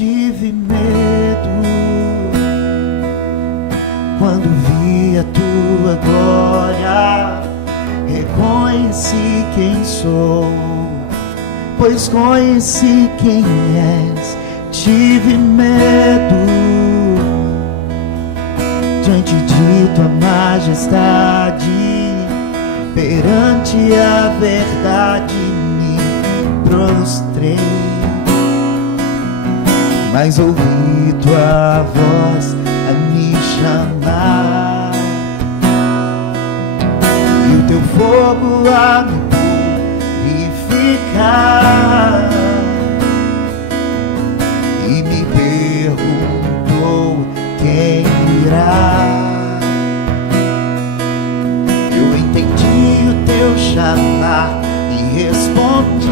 tive medo quando vi a tua glória. Reconheci quem sou, pois conheci quem és. Tive medo diante de tua majestade, perante a verdade me prostrei, mas ouvi tua voz a me chamar, e o teu fogo a me purificar, e me perguntou quem irá. Eu entendi o teu chamar e respondi: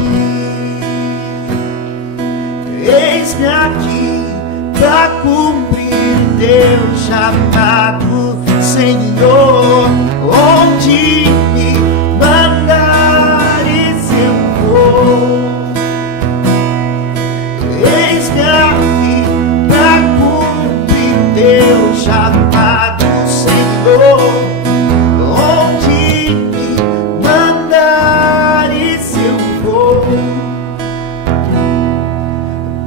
eis-me aqui pra cumprir teu chamado, Senhor. Onde me mandares eu vou. Eis-me aqui pra cumprir teu chamado, Senhor. Onde me mandares eu vou.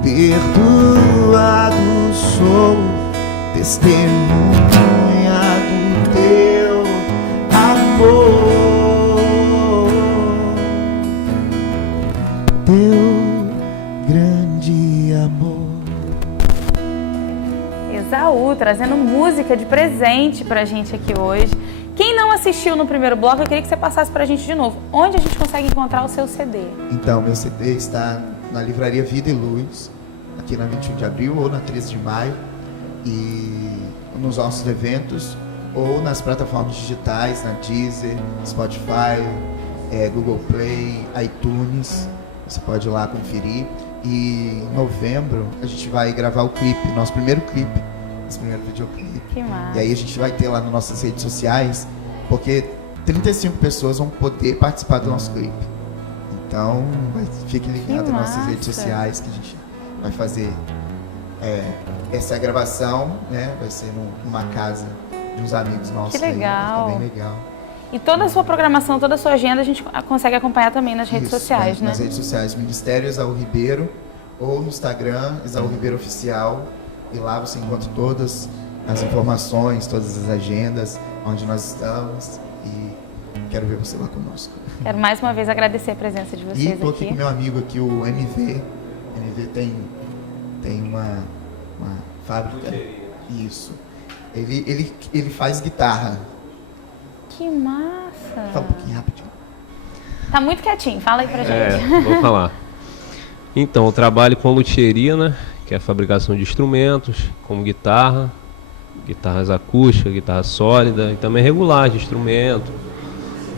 Perdoado sou, testemunha do teu amor, teu grande amor. Esaú, trazendo música de presente pra gente aqui hoje. Quem não assistiu no primeiro bloco, eu queria que você passasse pra gente de novo. Onde a gente consegue encontrar o seu CD? Então, meu CD está na livraria Vida e Luz, aqui na 21 de abril ou na 13 de maio, e nos nossos eventos, ou nas plataformas digitais, na Deezer, Spotify, Google Play, iTunes. Você pode ir lá conferir. E em novembro a gente vai gravar o clipe, nosso primeiro clipe, nosso primeiro videoclipe. Que massa. E aí a gente vai ter lá nas nossas redes sociais, porque 35 pessoas vão poder participar do nosso clipe. Então, fiquem ligados nas nossas redes sociais, que a gente vai fazer essa gravação, né? Vai ser numa casa de uns amigos nossos. Que legal. Aí, bem legal. E toda a sua programação, toda a sua agenda, a gente consegue acompanhar também nas redes sociais, né? Nas redes sociais, Ministério Esaú Ribeiro, ou no Instagram, Esaú Ribeiro Oficial. E lá você encontra todas as informações, todas as agendas, onde nós estamos. E quero ver você lá conosco. Quero mais uma vez agradecer a presença de vocês aqui. E estou aqui com meu amigo aqui, o MV. MV tem uma fábrica. Isso. Ele faz guitarra. Que massa! Fala um pouquinho rapidinho. Tá muito quietinho, fala aí pra gente. Vou falar. Então, eu trabalho com luthieria, né? Que é a fabricação de instrumentos, como guitarras acústicas, guitarra sólida, e também regulagem de instrumento,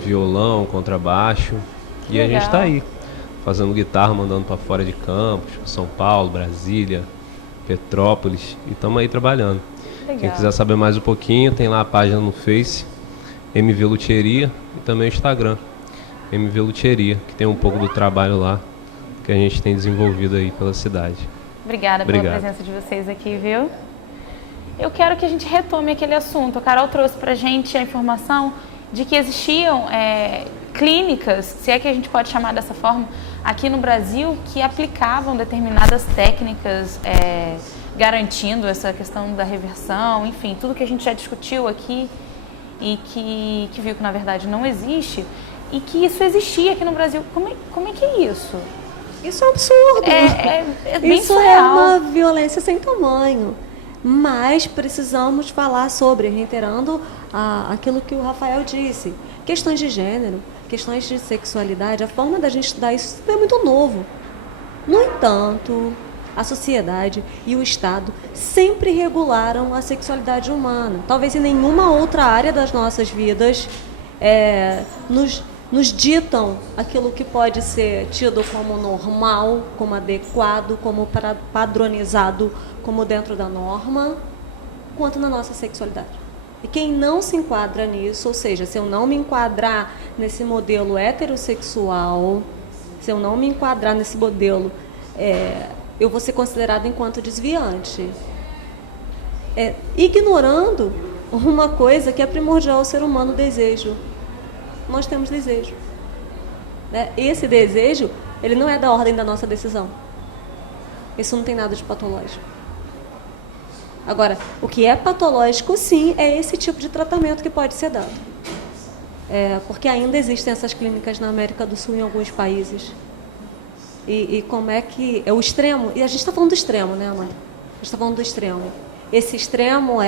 violão, contrabaixo. E a gente está aí, fazendo guitarra, mandando para fora de Campos, São Paulo, Brasília, Petrópolis, e estamos aí trabalhando. Legal. Quem quiser saber mais um pouquinho, tem lá a página no Face, MV Luthieria, e também o Instagram, MV Luthieria, que tem um pouco do trabalho lá que a gente tem desenvolvido aí pela cidade. Obrigada pela presença de vocês aqui, viu? Eu quero que a gente retome aquele assunto. A Carol trouxe pra gente a informação de que existiam clínicas, se é que a gente pode chamar dessa forma, aqui no Brasil, que aplicavam determinadas técnicas, garantindo essa questão da reversão, enfim, tudo que a gente já discutiu aqui e que viu que na verdade não existe, e que isso existia aqui no Brasil. Como é que é isso? Isso é um absurdo. É bem isso surreal. É uma violência sem tamanho. Mas precisamos falar sobre, reiterando aquilo que o Rafael disse, questões de gênero, questões de sexualidade, a forma da gente estudar isso é muito novo. No entanto, a sociedade e o Estado sempre regularam a sexualidade humana. Talvez em nenhuma outra área das nossas vidas nos ditam aquilo que pode ser tido como normal, como adequado, como padronizado, como dentro da norma, quanto na nossa sexualidade. E quem não se enquadra nisso, ou seja, se eu não me enquadrar nesse modelo heterossexual, se eu não me enquadrar nesse modelo eu vou ser considerado enquanto desviante. Ignorando uma coisa que é primordial ao ser humano, o desejo. Nós temos desejo. Esse desejo, ele não é da ordem da nossa decisão. Isso não tem nada de patológico. Agora, o que é patológico, sim, é esse tipo de tratamento que pode ser dado. Porque ainda existem essas clínicas na América do Sul em alguns países. E como é que... É o extremo... E a gente está falando do extremo, né, mãe? A gente está falando do extremo. Esse extremo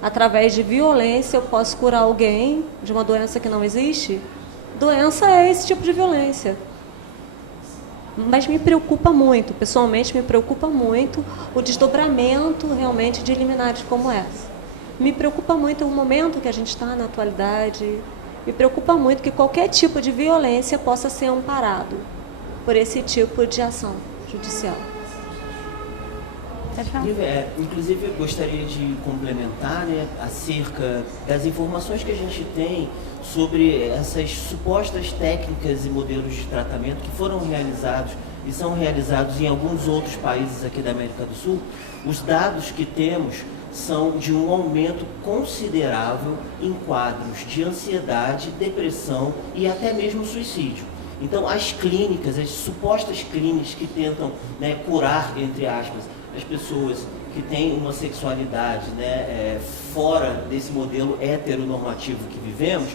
através de violência, eu posso curar alguém de uma doença que não existe? Doença é esse tipo de violência. Mas me preocupa muito, pessoalmente me preocupa muito o desdobramento realmente de liminares como essa. Me preocupa muito o momento que a gente está na atualidade. Me preocupa muito que qualquer tipo de violência possa ser amparado por esse tipo de ação judicial. Inclusive, eu gostaria de complementar, né, acerca das informações que a gente tem sobre essas supostas técnicas e modelos de tratamento que foram realizados e são realizados em alguns outros países aqui da América do Sul. Os dados que temos são de um aumento considerável em quadros de ansiedade, depressão e até mesmo suicídio. Então, as clínicas, as supostas clínicas que tentam, né, curar, entre aspas, as pessoas que têm uma sexualidade, né, fora desse modelo heteronormativo que vivemos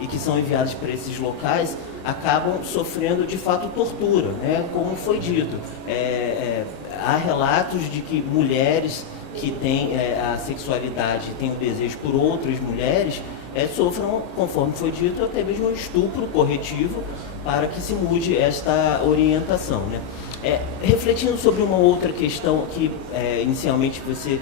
e que são enviadas para esses locais, acabam sofrendo de fato tortura, né, como foi dito. Há relatos de que mulheres que têm a sexualidade, têm o desejo por outras mulheres, sofram, conforme foi dito, até mesmo um estupro corretivo para que se mude esta orientação, né? Refletindo sobre uma outra questão que inicialmente você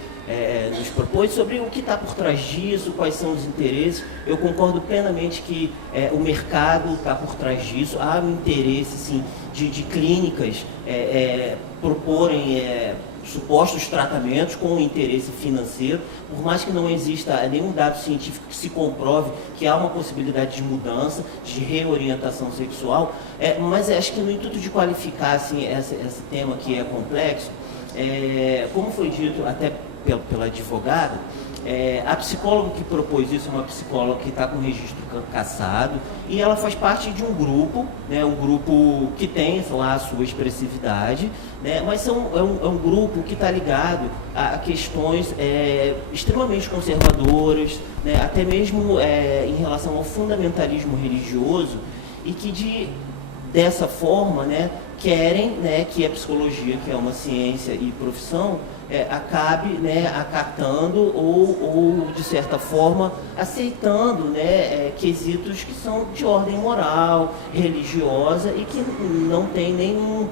nos propôs, sobre o que está por trás disso, quais são os interesses, eu concordo plenamente que o mercado está por trás disso. Há um interesse, sim, de clínicas proporem supostos tratamentos com interesse financeiro, por mais que não exista nenhum dado científico que se comprove que há uma possibilidade de mudança, de reorientação sexual, mas acho que no intuito de qualificar assim, esse tema que é complexo, como foi dito até pela advogada, a psicóloga que propôs isso é uma psicóloga que está com registro cassado e ela faz parte de um grupo, né, um grupo que tem lá a sua expressividade, né, mas é um grupo que está ligado a questões extremamente conservadoras, né, até mesmo em relação ao fundamentalismo religioso, e que dessa forma, né, querem, né, que a psicologia, que é uma ciência e profissão, acabe, né, acatando ou de certa forma aceitando, né, quesitos que são de ordem moral, religiosa e que não tem nenhum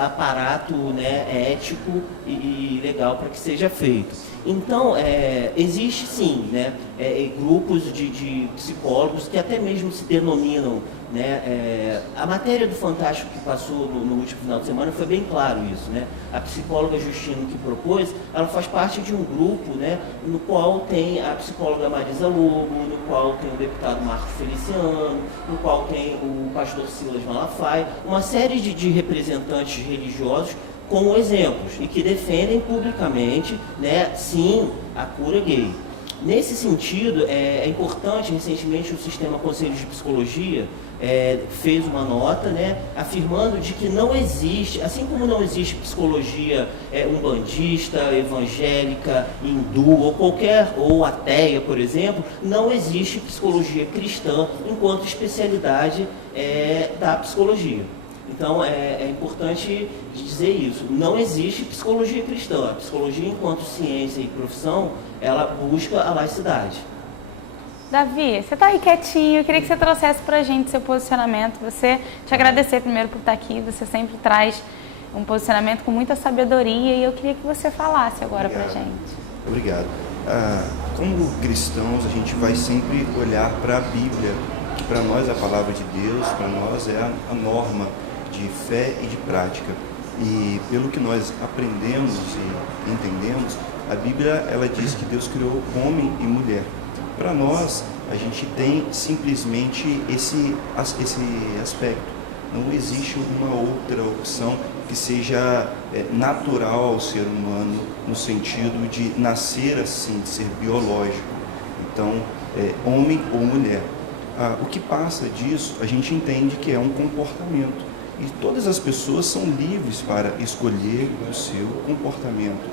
aparato, né, ético e legal para que seja feito. Então, existe sim, né, grupos de psicólogos que até mesmo se denominam, né, a matéria do Fantástico que passou no último final de semana foi bem claro isso, né? A psicóloga Justino que propôs, ela faz parte de um grupo, né, no qual tem a psicóloga Marisa Lobo, no qual tem o deputado Marcos Feliciano, no qual tem o pastor Silas Malafaia, uma série de representantes religiosos com exemplos e que defendem publicamente, né, sim, a cura gay. Nesse sentido, é importante, recentemente o Sistema Conselhos de Psicologia fez uma nota, né, afirmando de que não existe, assim como não existe psicologia umbandista, evangélica, hindu ou ateia, por exemplo, não existe psicologia cristã enquanto especialidade da psicologia. Então, é importante dizer isso. Não existe psicologia cristã. A psicologia, enquanto ciência e profissão, ela busca a laicidade. Davi, você está aí quietinho. Eu queria que você trouxesse para a gente seu posicionamento. Te agradecer primeiro por estar aqui. Você sempre traz um posicionamento com muita sabedoria e eu queria que você falasse agora para a gente. Obrigado. Como cristãos, a gente vai sempre olhar para a Bíblia, que para nós é a palavra de Deus, para nós é a norma de fé e de prática. E pelo que nós aprendemos e entendemos, a Bíblia ela diz que Deus criou homem e mulher. Para nós, a gente tem simplesmente esse aspecto. Não existe uma outra opção que seja natural ao ser humano, no sentido de nascer assim, de ser biológico. Então, homem ou mulher. O que passa disso, a gente entende que é um comportamento. E todas as pessoas são livres para escolher o seu comportamento.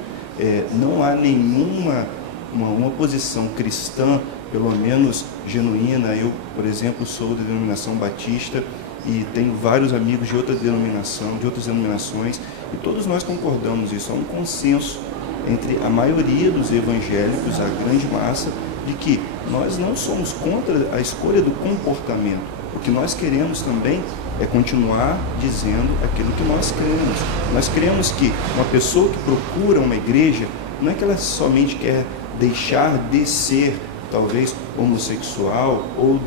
Não há nenhuma uma posição cristã, pelo menos genuína. Eu, por exemplo, sou da denominação batista e tenho vários amigos de outras denominações, e todos nós concordamos isso. Há um consenso entre a maioria dos evangélicos, a grande massa, de que nós não somos contra a escolha do comportamento. O que nós queremos também é continuar dizendo aquilo que nós cremos. Nós cremos que uma pessoa que procura uma igreja, não é que ela somente quer deixar de ser, talvez, homossexual, ou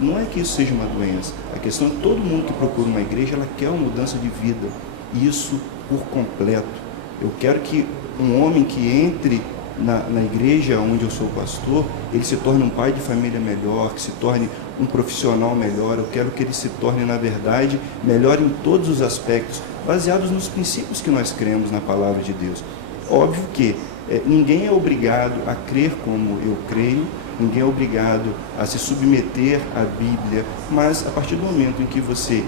não é que isso seja uma doença. A questão é que todo mundo que procura uma igreja, ela quer uma mudança de vida. Isso por completo. Eu quero que um homem que entre na igreja onde eu sou pastor, ele se torne um pai de família melhor, que se torne um profissional melhor. Eu quero que ele se torne, na verdade, melhor em todos os aspectos, baseados nos princípios que nós cremos na palavra de Deus. Óbvio que ninguém é obrigado a crer como eu creio, ninguém é obrigado a se submeter à Bíblia, mas a partir do momento em que você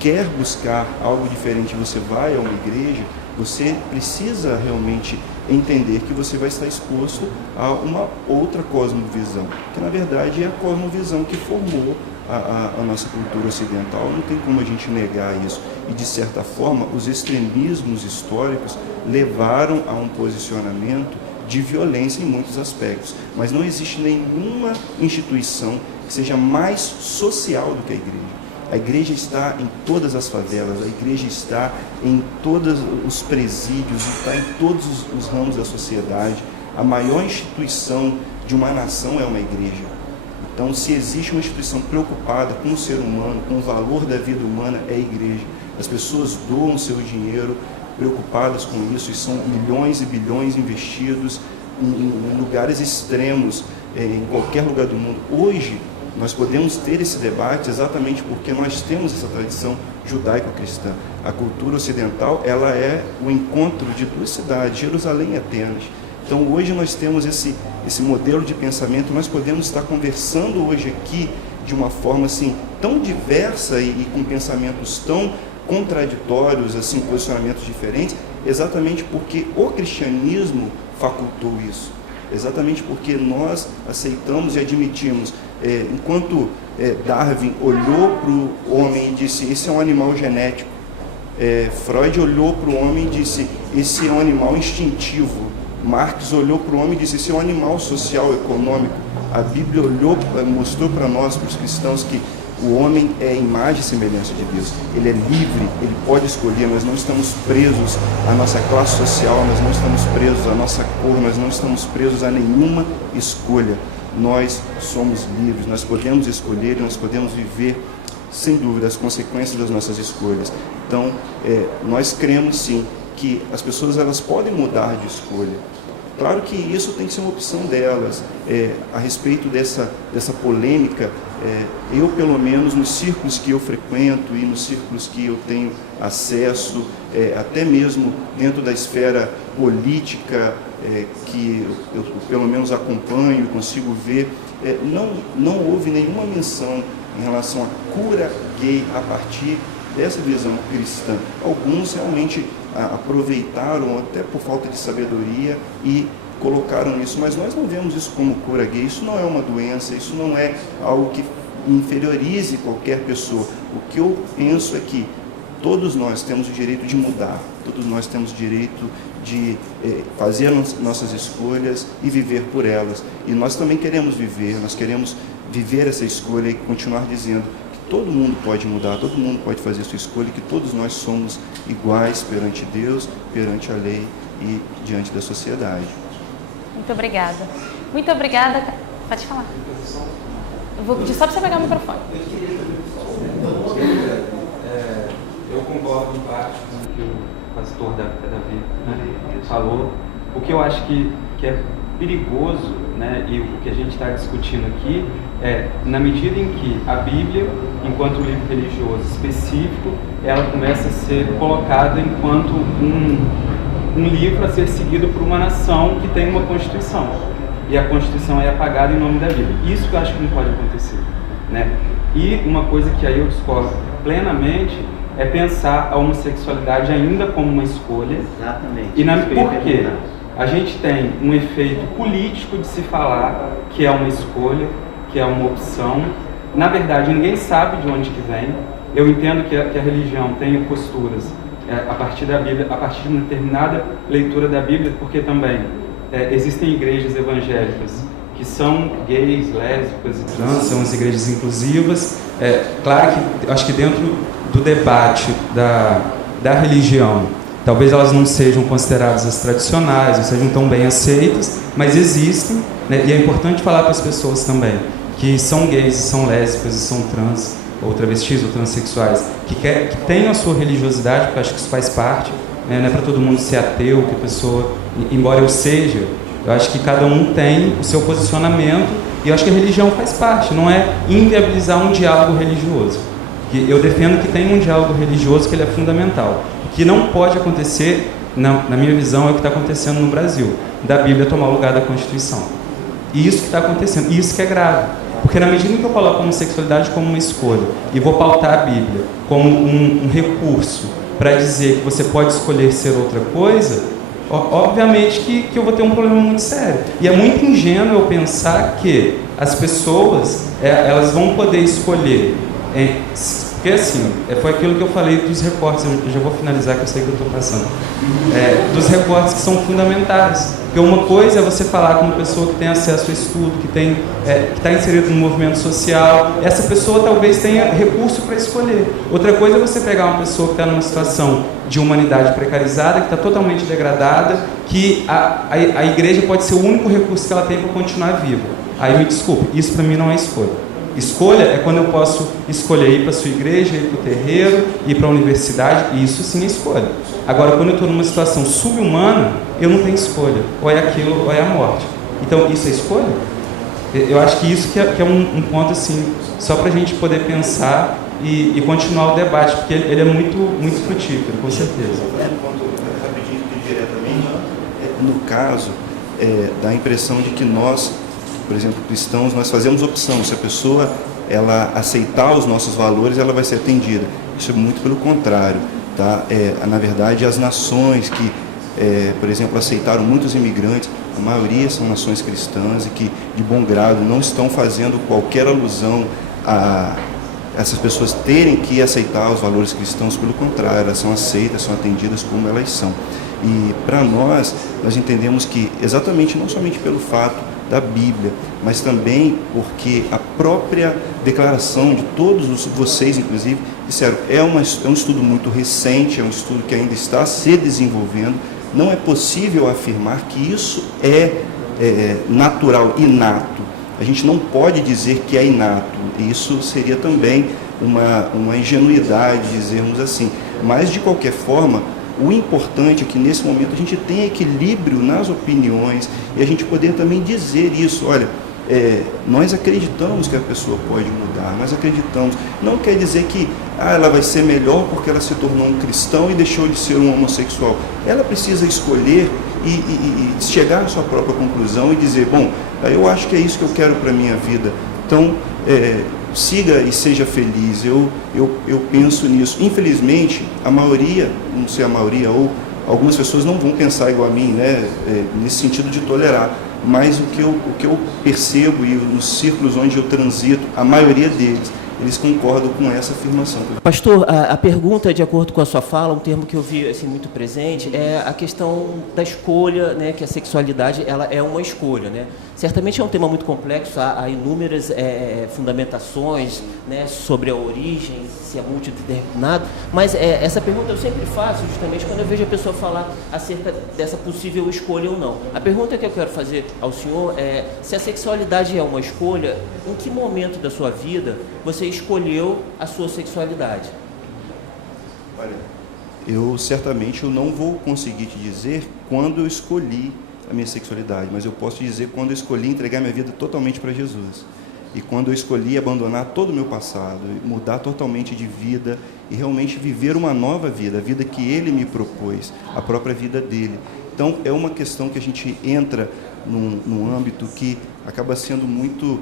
quer buscar algo diferente, você vai a uma igreja, você precisa realmente entender que você vai estar exposto a uma outra cosmovisão, que na verdade é a cosmovisão que formou a nossa cultura ocidental. Não tem como a gente negar isso. E de certa forma, os extremismos históricos levaram a um posicionamento de violência em muitos aspectos. Mas não existe nenhuma instituição que seja mais social do que a igreja. A igreja está em todas as favelas, a igreja está em todos os presídios, está em todos os ramos da sociedade. A maior instituição de uma nação é uma igreja. Então, se existe uma instituição preocupada com o ser humano, com o valor da vida humana, é a igreja. As pessoas doam seu dinheiro preocupadas com isso, e são milhões e bilhões investidos em lugares extremos, em qualquer lugar do mundo. Hoje, nós podemos ter esse debate exatamente porque nós temos essa tradição judaico-cristã. A cultura ocidental, ela é o encontro de duas cidades, Jerusalém e Atenas. Então, hoje nós temos esse modelo de pensamento. Nós podemos estar conversando hoje aqui de uma forma assim tão diversa e com pensamentos tão contraditórios, assim, posicionamentos diferentes, exatamente porque o cristianismo facultou isso. Exatamente porque nós aceitamos e admitimos. Enquanto Darwin olhou para o homem e disse, esse é um animal genético, Freud olhou para o homem e disse, esse é um animal instintivo. Marx olhou para o homem e disse, esse é um animal social, econômico. A Bíblia mostrou para nós, para os cristãos, que o homem é imagem e semelhança de Deus. Ele é livre, ele pode escolher. Nós não estamos presos à nossa classe social, nós não estamos presos à nossa cor, nós não estamos presos a nenhuma escolha. Nós somos livres, nós podemos escolher e nós podemos viver, sem dúvida, as consequências das nossas escolhas. Então, nós cremos sim que as pessoas elas podem mudar de escolha. Claro que isso tem que ser uma opção delas. A respeito dessa polêmica, eu, pelo menos, nos círculos que eu frequento e nos círculos que eu tenho acesso, até mesmo dentro da esfera política, que eu, pelo menos, acompanho, consigo ver, não houve nenhuma menção em relação à cura gay a partir dessa visão cristã. Alguns realmente aproveitaram, até por falta de sabedoria, e colocaram isso, mas nós não vemos isso como cura gay. Isso não é uma doença, isso não é algo que inferiorize qualquer pessoa. O que eu penso é que todos nós temos o direito de mudar, todos nós temos o direito de fazer nossas escolhas e viver por elas. E nós também queremos viver, nós queremos viver essa escolha e continuar dizendo que todo mundo pode mudar, todo mundo pode fazer sua escolha, que todos nós somos iguais perante Deus, perante a lei e diante da sociedade. Muito obrigada. Muito obrigada. Pode falar. Eu vou pedir só para você pegar o microfone. Eu concordo em parte com o que o pastor Davi falou. O que eu acho que é perigoso, né, e o que a gente está discutindo aqui é, na medida em que a Bíblia enquanto livro religioso específico, ela começa a ser colocada enquanto um livro a ser seguido por uma nação que tem uma Constituição. E a Constituição é apagada em nome da Bíblia. Isso que eu acho que não pode acontecer, né? E uma coisa que aí eu discordo plenamente é pensar a homossexualidade ainda como uma escolha. Exatamente. Por quê? A gente tem um efeito político de se falar que é uma escolha, que é uma opção. Na verdade, ninguém sabe de onde que vem. Eu entendo que a religião tem posturas a partir da Bíblia, a partir de uma determinada leitura da Bíblia, porque também existem igrejas evangélicas que são gays, lésbicas e trans, são as igrejas inclusivas. Claro que acho que dentro do debate da religião, talvez elas não sejam consideradas as tradicionais, não sejam tão bem aceitas, mas existem, né? E é importante falar para as pessoas também que são gays, são lésbicas, são trans, ou travestis, ou transexuais, que tenham a sua religiosidade, porque eu acho que isso faz parte, né? Não é para todo mundo ser ateu, que a pessoa, embora eu seja, eu acho que cada um tem o seu posicionamento, e eu acho que a religião faz parte, não é inviabilizar um diálogo religioso. Eu defendo que tem um diálogo religioso, que ele é fundamental. O que não pode acontecer, na minha visão, é o que está acontecendo no Brasil, da Bíblia tomar o lugar da Constituição. E isso que está acontecendo, e isso que é grave. Porque na medida em que eu coloco a homossexualidade como uma escolha, e vou pautar a Bíblia como um recurso para dizer que você pode escolher ser outra coisa, obviamente que eu vou ter um problema muito sério. E é muito ingênuo eu pensar que as pessoas elas vão poder escolher. Porque assim, foi aquilo que eu falei dos recortes, eu já vou finalizar que eu sei que eu estou passando, dos recortes que são fundamentais. Porque uma coisa é você falar com uma pessoa que tem acesso a estudo, que está inserido no movimento social, essa pessoa talvez tenha recurso para escolher. Outra coisa é você pegar uma pessoa que está numa situação de humanidade precarizada, que está totalmente degradada, que a igreja pode ser o único recurso que ela tem para continuar viva. Aí me desculpe, isso para mim não é escolha. Escolha é quando eu posso escolher ir para a sua igreja, ir para o terreiro, ir para a universidade, e isso sim é escolha. Agora, quando eu estou numa situação subhumana, eu não tenho escolha. Ou é aquilo, ou é a morte. Então, isso é escolha? Eu acho que isso que é um ponto, assim, só para a gente poder pensar e continuar o debate, porque ele é muito, muito frutífero, com certeza. Rapidinho, diretamente, no caso, dá a impressão de que nós, por exemplo, cristãos, nós fazemos opção. Se a pessoa ela aceitar os nossos valores, ela vai ser atendida. Isso é muito pelo contrário. Tá? Na verdade, as nações que, por exemplo, aceitaram muitos imigrantes, a maioria são nações cristãs e que, de bom grado, não estão fazendo qualquer alusão a essas pessoas terem que aceitar os valores cristãos. Pelo contrário, elas são aceitas, são atendidas como elas são. E para nós entendemos que, exatamente, não somente pelo fato da Bíblia, mas também porque a própria declaração de todos vocês, inclusive, disseram, é um estudo muito recente, é um estudo que ainda está se desenvolvendo, não é possível afirmar que isso é natural, inato. A gente não pode dizer que é inato, isso seria também uma ingenuidade dizermos assim, mas de qualquer forma, o importante é que nesse momento a gente tenha equilíbrio nas opiniões e a gente poder também dizer isso, olha, nós acreditamos que a pessoa pode mudar, nós acreditamos, não quer dizer que ela vai ser melhor porque ela se tornou um cristão e deixou de ser um homossexual. Ela precisa escolher e chegar à sua própria conclusão e dizer, bom, eu acho que é isso que eu quero para a minha vida, então siga e seja feliz. Eu penso nisso. Infelizmente, a maioria, não sei a maioria, ou algumas pessoas não vão pensar igual a mim, né, nesse sentido de tolerar. Mas o que eu percebo e nos círculos onde eu transito, a maioria deles, eles concordam com essa afirmação. Pastor, a pergunta, de acordo com a sua fala, um termo que eu vi assim, muito presente, é a questão da escolha, né, que a sexualidade ela é uma escolha. Né? Certamente é um tema muito complexo, há inúmeras fundamentações, né, sobre a origem, se é multideterminado, mas essa pergunta eu sempre faço justamente quando eu vejo a pessoa falar acerca dessa possível escolha ou não. A pergunta que eu quero fazer ao senhor é, se a sexualidade é uma escolha, em que momento da sua vida você escolheu a sua sexualidade? Olha, eu certamente não vou conseguir te dizer quando eu escolhi a minha sexualidade, mas eu posso te dizer quando eu escolhi entregar minha vida totalmente para Jesus. E quando eu escolhi abandonar todo o meu passado, mudar totalmente de vida e realmente viver uma nova vida, a vida que Ele me propôs, a própria vida dele. Então, é uma questão que a gente entra num âmbito que acaba sendo muito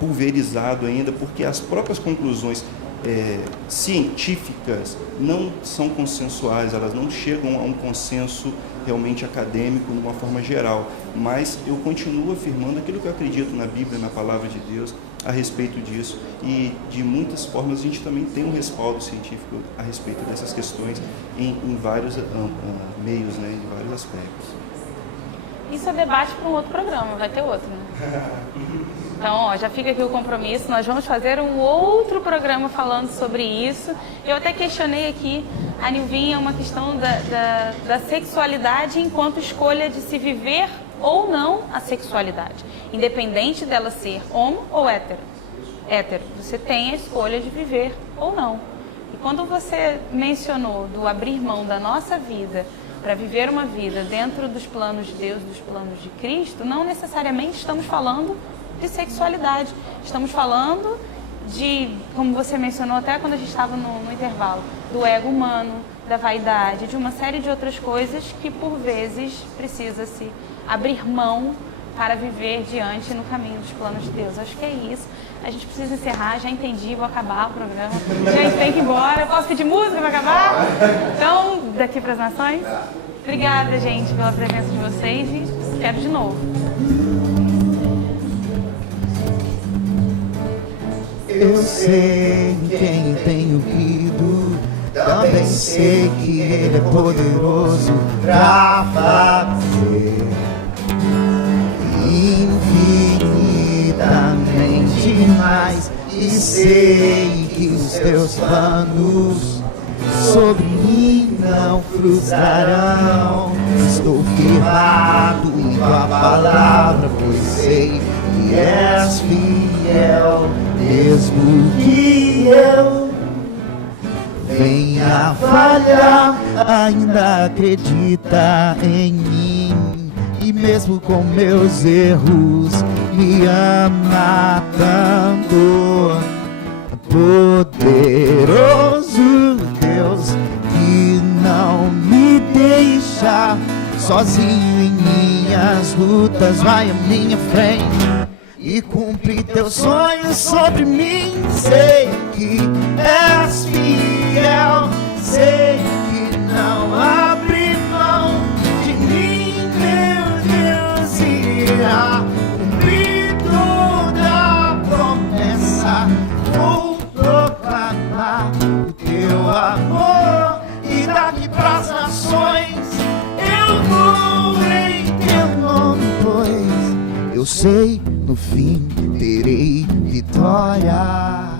pulverizado ainda, porque as próprias conclusões científicas não são consensuais, elas não chegam a um consenso realmente acadêmico de uma forma geral, mas eu continuo afirmando aquilo que eu acredito na Bíblia, na Palavra de Deus, a respeito disso, e de muitas formas a gente também tem um respaldo científico a respeito dessas questões em vários meios, né, em vários aspectos. Isso é debate para um outro programa, vai ter outro, né? Então, ó, já fica aqui o compromisso, nós vamos fazer um outro programa falando sobre isso. Eu até questionei aqui, a Nilvinha, uma questão da sexualidade enquanto escolha de se viver ou não a sexualidade, independente dela ser homo ou hétero. Você tem a escolha de viver ou não. E quando você mencionou do abrir mão da nossa vida para viver uma vida dentro dos planos de Deus, dos planos de Cristo, não necessariamente estamos falando de sexualidade. Estamos falando de, como você mencionou até quando a gente estava no intervalo, do ego humano, da vaidade, de uma série de outras coisas que por vezes precisa se abrir mão para viver diante no caminho dos planos de Deus. Acho que é isso. A gente precisa encerrar, já entendi, vou acabar o programa. A gente tem que ir embora. Posso pedir música para acabar? Então, daqui para as nações. Obrigada, gente, pela presença de vocês e quero de novo. Eu sei quem tenho crido, também sei que Ele é poderoso pra fazer infinitamente mais, e sei que os teus planos sobre mim não frustrarão. Estou firmado em tua palavra, pois sei que és fiel, mesmo que eu venha falhar, ainda acredita em mim, e mesmo com meus erros me ama tanto. Poderoso Deus que não me deixa sozinho em minhas lutas, vai à minha frente e cumpre teus sonhos sobre mim. Sei que és fiel, sei que não abre mão de mim, meu Deus irá cumprir toda a promessa. Vou proclamar o teu amor e daqui pras nações eu vou em teu nome, pois eu sei no fim terei vitória.